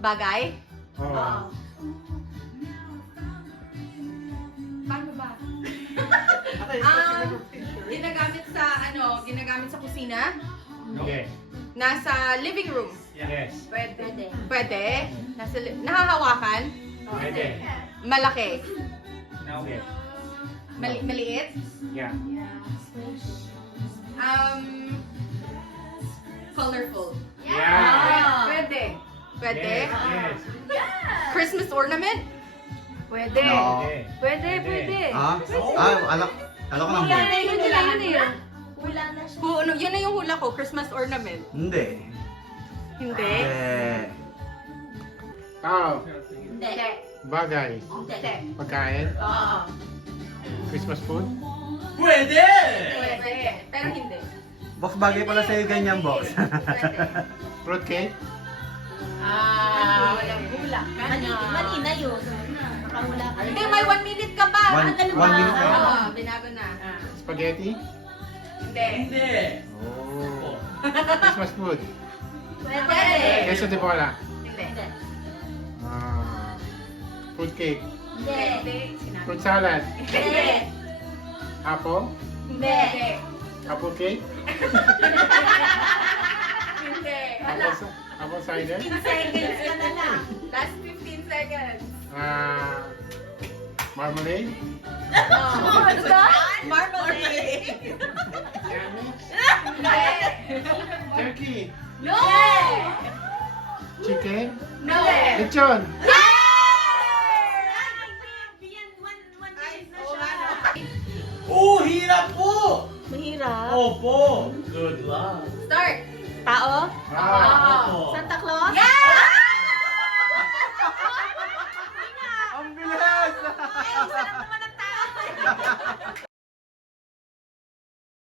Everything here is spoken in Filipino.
Bagay? Oo. Paano ba? Ginagamit sa kusina? Yes. Nasa living room? Yes. Pwede. Pwede. Nahahawakan? Pwede. Malaki? Yes. Maliit? Yeah. Colorful? Yeah. Pwede. Pwede? Yes. Christmas ornament? Pwede. No. Pwede. Alam ko ng Hula board. na yun eh. Hula na siya. Yun na yung hula ko, Christmas ornament. Hindi. Hindi? Tao. Hindi. Bagay. Hindi. Pagkain. Oo. Christmas food. Pwede. Pero hindi. Box, bagay pala sa'yo ganyan, box. Pwede. Fruit cake. Walang hula. Mali na yun. Nakahula ka. Hindi, may 1 minute ka pa. One minute na. Oo, binago na. Spaghetti. Hindi. Oh. Christmas food. Pwede. Queso de bola. Hindi. Fruit cake. Hindi. Fruit salad. Hindi. Apple. Hindi. Apple cake. Hindi. Apple cider. 15 seconds ka na lang. Last 15 seconds. Marmalade. Ano ba? Marmalade. Hindi. Turkey. No! Chicken. No! Lechon. Hirap po! Mahirap. Opo! Good luck! Start! Tao? Opo! Santa Claus? Yeah! Ang bilis! Ay, sarap naman ang tao.